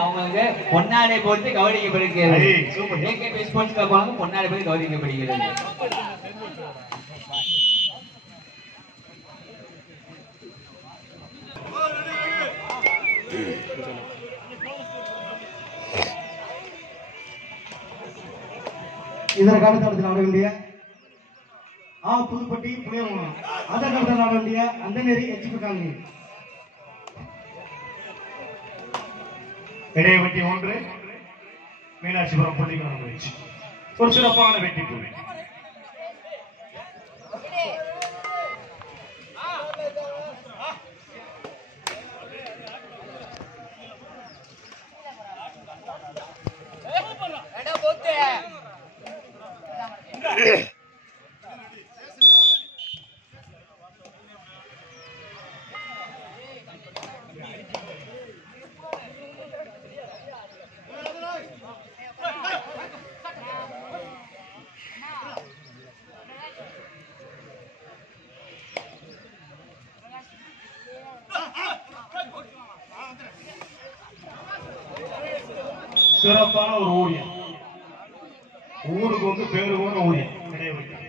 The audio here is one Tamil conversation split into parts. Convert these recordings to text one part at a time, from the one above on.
அவங்களுக்கு பொன்னாடை போட்டு கௌரவிக்கப்படுகிறது. ஏகேபி ஸ்போர்ட்ஸ் கிளப் அவங்க பொன்னாடை போட்டு கௌரவிக்கப்படுகிறது. இதற்கான தளத்தில் ஆட வேண்டிய புதுப்பட்டி புளியமங்கலம், அதன் தளத்தில் ஆட வேண்டிய அந்தநேரி எச்பி காலனி. இடைவெட்டி 1 மீனாட்சிபுரம் பள்ளிக்கான முயற்சி ஒரு சிறப்பான வெற்றி புள்ளி. சிறப்பான ஒரு ஊழியம், ஊருக்கு வந்து பேரு போன ஊழியம் இடைவெட்டி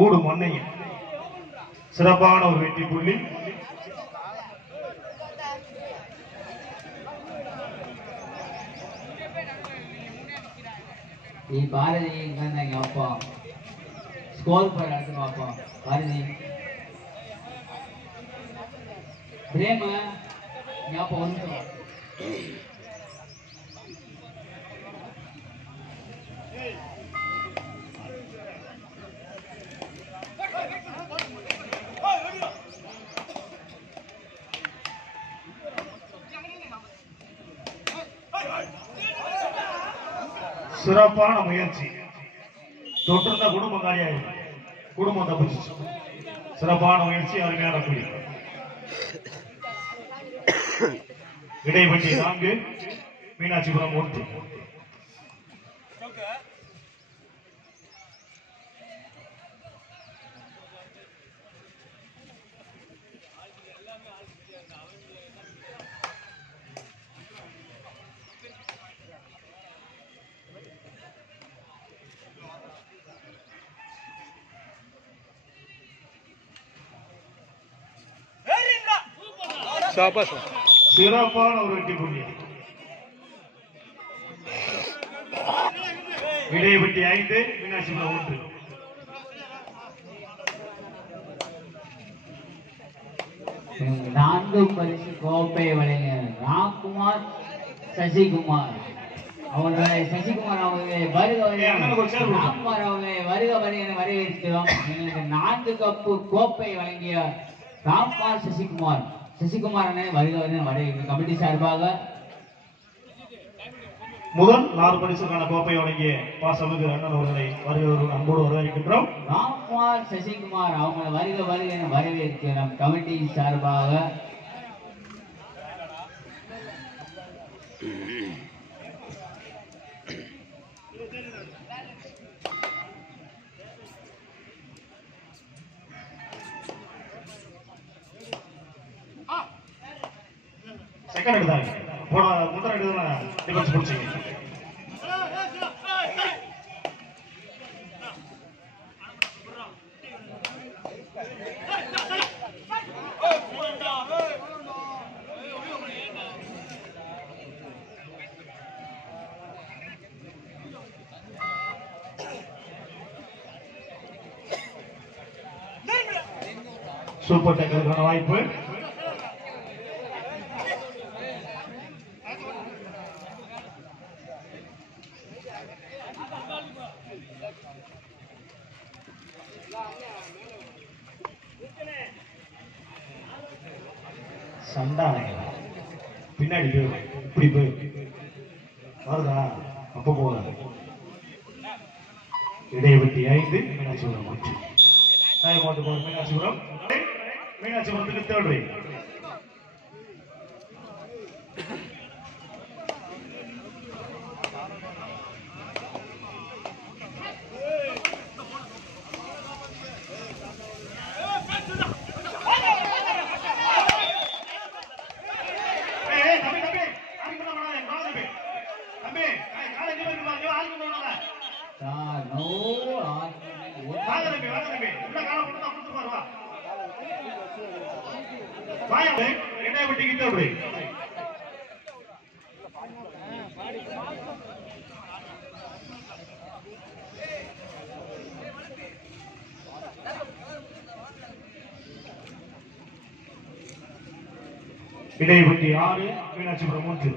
ஊடு மண்ணையும் சிறப்பான ஒரு வெற்றி புள்ளி. பாரதி அப்பா ஸ்கோர் போற இடத்துக்கு அப்பா பாரதி பிரேம ஞாபகம் வந்து சிறப்பான முயற்சி, தொட்டிருந்த குடும்பம் காலியாயிடும், குடும்பம் தப்பிச்சு. சிறப்பான முயற்சி, அருமையான புள்ளி. இடைவெட்டி 4 மீனாட்சிபுரம் 1. சிறப்பான ஒரு வெற்றி புள்ளி. இடைவெட்டி 5 மீனாட்சிபுரம் 1. நான்கும் பரிசு கோப்பை வழங்கிய ராம்குமார் சசிகுமார் அவங்க சசிகுமார் அவங்க ராம்குமார் அவங்க வருக என வரவேற்கிறோம். எங்களுக்கு 4 கப்பு கோப்பை வழங்கிய ராம்குமார் சசிகுமார் வருக வரவேற்கிறோம். கமிட்டி சார்பாக முதல் 4 பரிசுக்கான கோப்பை வழங்கிய பாசமிகு அண்ணன் அவர்களை வருகிறவர்கள் அன்போடு வரவேற்கின்றோம். ராம்குமார் சசிகுமார் அவங்க வருக என வரவேற்கிறோம். கமிட்டி சார்பாக செகண்ட் எடுத்தாங்க, முதல் எடுத்து டிஃபென்ஸ் பிடிச்சிங்க. சூப்பர் டேக்கலுக்கான வாய்ப்பு. சண்டான பின்னாடி போய் இப்படி போய் வருதா அப்ப போகாது. இடைவெட்டி 5 மீனாட்சிபுரம் 1. மீனாட்சிபுரத்துக்கு தேர்ட் ரைட். வாங்க என்ன விட்டு கிட்ட விடு இடைவெட்டி 6 மீனாட்சிபுரம் 3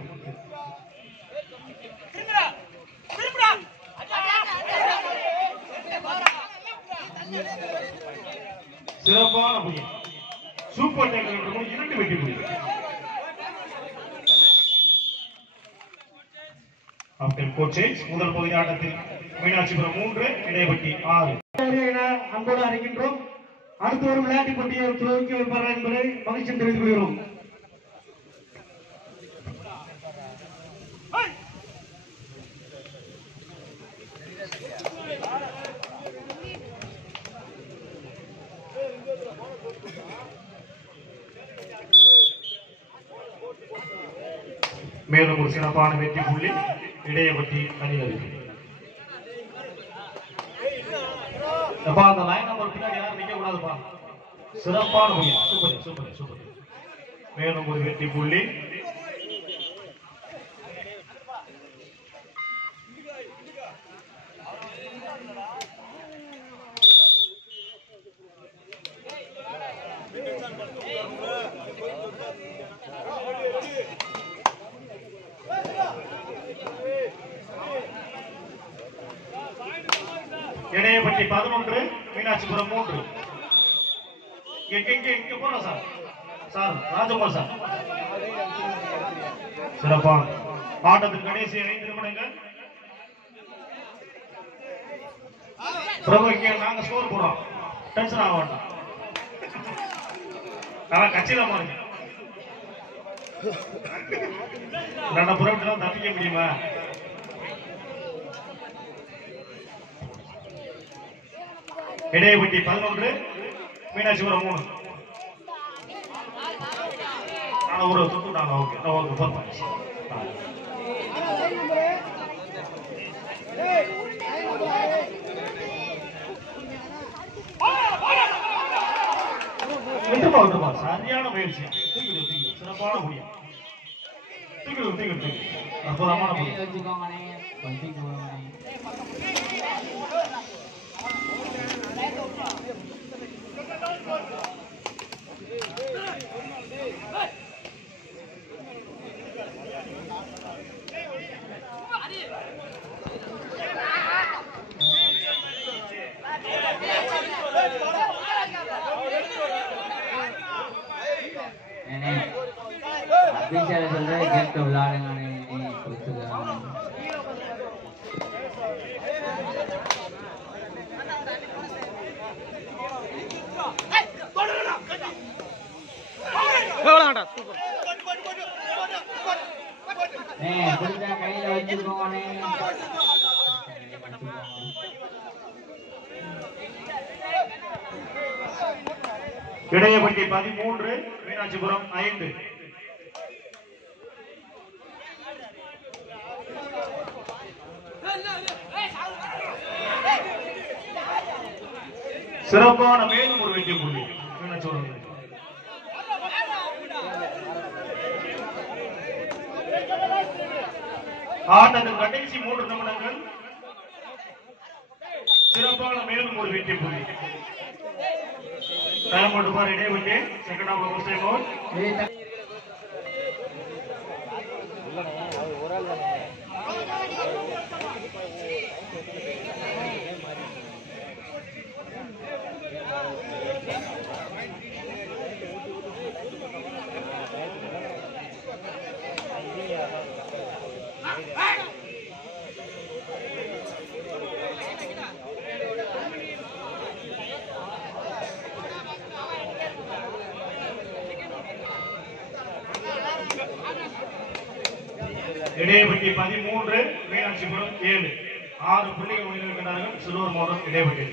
சிறப்பான புள்ளி சூப்பர் டேக்கர் 2 வெட்டி புள்ளி ஆஃப்டர் கோச்சேஜ் முதல் பகுதி ஆட்டத்தில் மீனாட்சிபுரம் 3 இடைவெட்டி 6 அன்போடு அறிகின்றோம். அடுத்து வரும் விளையாட்டு போட்டியை துவக்கி வைப்பார்கள் என்பதை மகிழ்ச்சி தெரிவித்துக் கொள்கிறோம். மேலும் ஒரு சிறப்பான வெற்றி புள்ளி இடையப்பட்டி அணியினருக்கு. அந்த லைன் நம்பர் பின்னாடி யாரும் நிக்க கூடாதுப்பா. சிறப்பான புள்ளி. Super super super. மேலும் ஒரு வெற்றி புள்ளி இடையப்பட்டி 11 மீனாட்சிபுரம் 3 இங்க போறோம் சார் சார் ராஜகுமார் சார் சிறப்பான ஆட்டத்தின் கடைசி 5 நிமிடங்கள் பிரபு இங்க நாங்க ஸ்கோர் போடுறோம் டென்ஷன் ஆக வேண்டாம் நான் கட்சியில போறீங்க நான் புறப்பட்டு தப்பிக்க முடியுமா இடையப்பட்டி 11 மீனாட்சிபுரம் 3 நான் ஒரு தொட்டுட்டாங்க ஓகே நான் ஒரு பர்ஃபெக்ட் விட்டுப்பா சரியான முயற்சி சிறப்பான முடியும் தூக்கிடு அற்புதமான வச்சுக்கோங்கண்ணே சொல்ற கேட்டு விளையாடுங்க கையில வச்சுக்கோங்கண்ணே இடையப்பட்டி 13 மீனாட்சிபுரம் 5 சிறப்பான மேலும் ஒரு வெற்றி புள்ளி மீனாட்சிபுரம் ஆட்டத்தின் கடைசி 3 நிமிடங்கள் சிறப்பான மேலும் ஒரு வெற்றி புள்ளி டைம் போட்டு பாரு இடைவெட்டி செகண்ட் ஹாஃப் முஸ்லிம் கோல் இடையப்பட்டி 13 மீனாட்சிபுரம் 7 6 புள்ளிகள் முன்னிலைக்கிறார்கள் சிறுவர் மோடம் இடைவெட்டி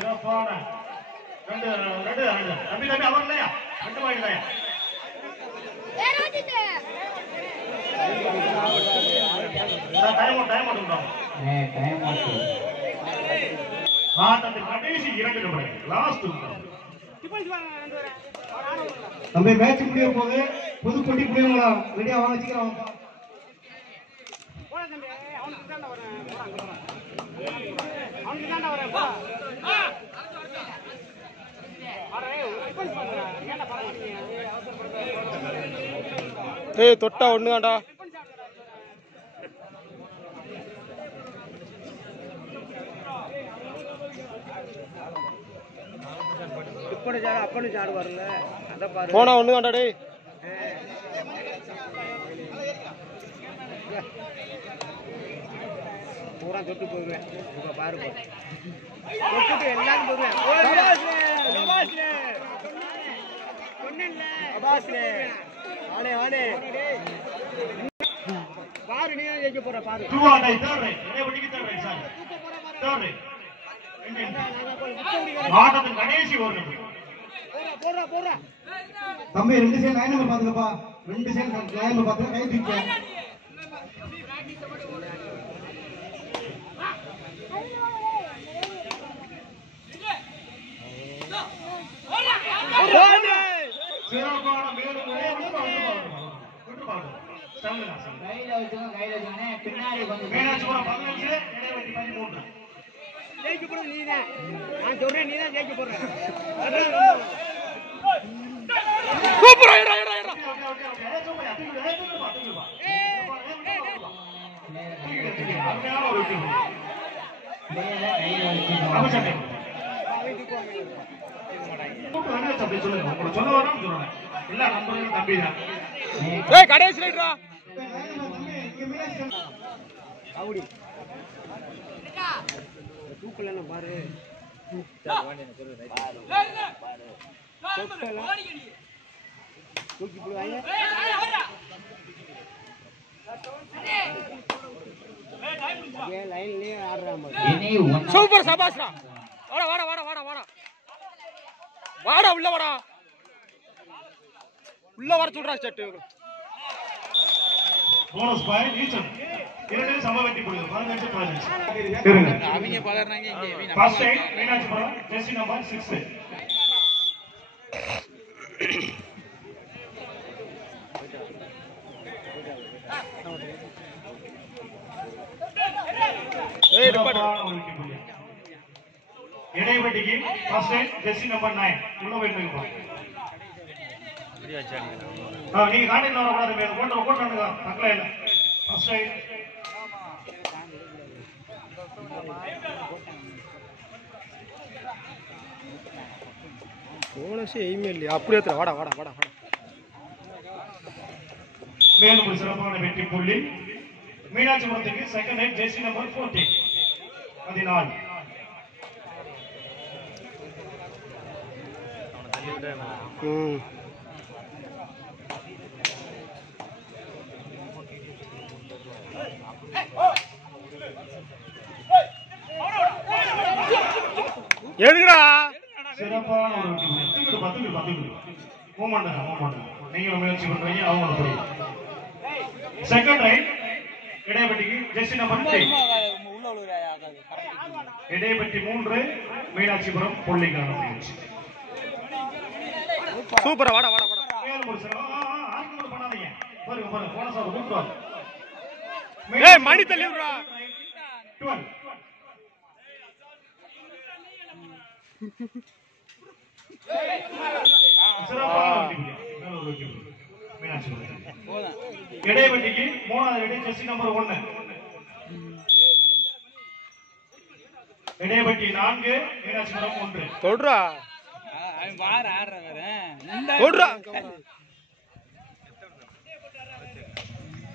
சிறப்பான தம்பி அவர் இல்லையா 2 பாயிண்ட் இல்லையா டைம் விடுறோம். டைம் ஆச்சு. ஆட்டத்தின் கடைசி 2 நிமிடங்கள். லாஸ்ட் நம்ம மேட்ச் முடிய போது புதுப்பட்டி புள்ளிங்களா ரெடியா வாங்க சீக்கிரம் வாங்க. ஏய் தொட்டா ஒண்ணுதான்டா. போனா ஒண்ணுதான்டா டேய். பூரா தொட்டு போடுவேன். இப்ப பாரு தொட்டு எல்லாரும் போடுவேன். ஆளே ஆளே பாரு நீ ஜெயிக்க போற பாரு. 2 ஆன் 3 ரைட். இடைவெளிக்கு 3 ரைட் சார். 3 ரைட். ஆட்டத்தின் கடைசி 1 நிமிடம். போடுறா தம்பி 2 சைடு லைன் நம்பர் பாத்துக்கப்பா. 2 சைடு லைன் நம்பர் பாத்து கை தூக்கிக்க. சிறப்பான மேலும் கையில வச்சுக்கோங்க. பின்னாடி கொஞ்சம் மீனாட்சிபுரம் 15 இடைவெளி 13. ஜெயிக்க போறது நீதான். நான் சொல்றேன் நீதான் ஜெயிக்க போற. சூப்பர் ஐரா ஐரா ஐரா. ஏய் கடைசி ரைட்ரா. ஆவுடி. தூக்கலன்னு பாரு. தூக்கி போடுவாங்க. லைன்லயே ஆடுறாங்க. சூப்பர் சபாஸ்ரா. வாடா வாடா வாடா வாடா வாடா. வாடா உள்ள வாடா. உள்ள வர சொல்றா செட். Bonus point ஈச்சன். 2 சம வெட்டி போடுங்க. 15 15. அவங்க பாக்குறாங்க இங்க. First right Meenakshipuram Jersey number 6. ஏய் டிபார்ட். இடைவெளிக்கு ஃபர்ஸ்ட் ரைட் ஜெர்சி நம்பர் 9. உள்ள போயிட்டு போ. நீங்க காண்டில வர கூடாது. மேல போட்டானுங்க. பக்கல இல்ல. ஃபர்ஸ்ட் ரைட் போனஸ் எய்மே இல்ல. அப்படியே ஏத்துற. வாடா வாடா வாடா வாடா. மேலும் ஒரு சிறப்பான வெற்றி புள்ளி மீனாட்சிபுரத்துக்கு. Second right jersey number 14 14. எடுங்கடா. சிறப்பான ஒரு வெற்றி. 10 மூமெண்ட் நீங்க முயற்சி பண்றீங்க. அவங்க புரியும். செகண்ட் ரைட் இடைவெளிக்கு ஜெர்சி நம்பர் 3. இடைவெளி 3 மீனாட்சிபுரம் புள்ளிக்கான முயற்சி. சூப்பரா வாடா வாடா வாடா. மேலும் ஒரு ஆர்குமெண்ட் பண்ணாதீங்க. பாருங்க பாருங்க போனஸ் ஆக கூட்டுவாங்க. ஏய் மணி தள்ளி விடுறா. 12. இடைவெளிக்கு 3வது இடம் ஜெர்சி நம்பர் 1. இடைவெளி 4 மீனாட்சிபுரம் 1. தொடுறா. அவன் பாரு ஆடுறவன். தொடுறா.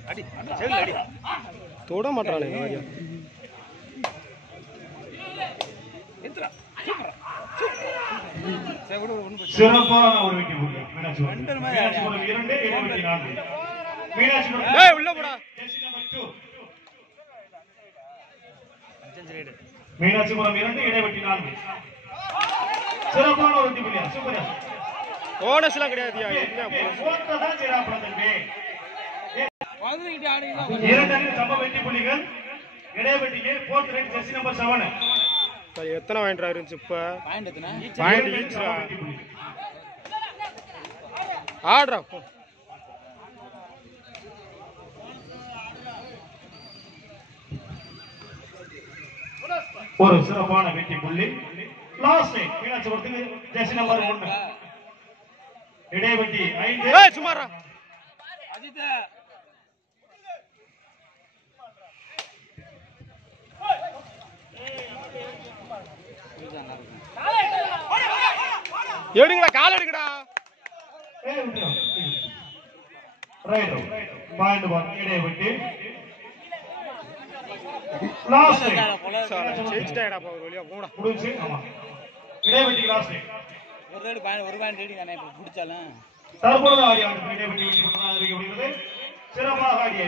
அடி செல் அடி. தொட மாட்டானே வாரியா. எத்ரா. சிறப்பான ஒரு வெற்றி புள்ளி மீனாட்சிபுரம் 2 இடைவெளி 4. மீனாட்சிபுரம் ஏய் உள்ள போடா. Jersey number 2. மீனாட்சிபுரம் 2 இடைவெளி 4. சிறப்பான ஒரு வெற்றி புள்ளி. சூப்பர். போனஸ்லாம் கிடையாதுயா. என்ன போனஸ் தான் சிறப்பான தம்பி. 2 அணிகள் சம வெற்றி புள்ளிகள். இடைவெட்டிக்கு 4th ரைட் ஜெர்சி நம்பர் 7. சரி எத்தனை வாங்கிட்டு இருந்துச்சு இப்ப பாயிண்ட் ஈச்சா ஆடுறா ஒரு சிறப்பான வெற்றி புள்ளி. லாஸ்ட் மீனாட்சிபுரத்துக்கு ஜெர்சி நம்பர் 1. இடைவெட்டி 5. ஏய் சுமாரா அஜித் எடுங்கடா கால் எடுங்கடா. ரைட் பாயிண்ட் 1 இடைவெட்டி. லாஸ்ட் ஜெயிச்சிட்டாடா பா ஒரு வழியா போடா. முடிஞ்சு. ஆமா இடைவெட்டி லாஸ்ட். ஒரு பாயிண்ட் ரேடிங் தானே பிடிச்சாலும் தற்பொழுது ஆடிய இடைவெட்டி வெற்றி பெற்றதாக அறிவிக்கப்படுகிறது. சிறப்பாக ஆடிய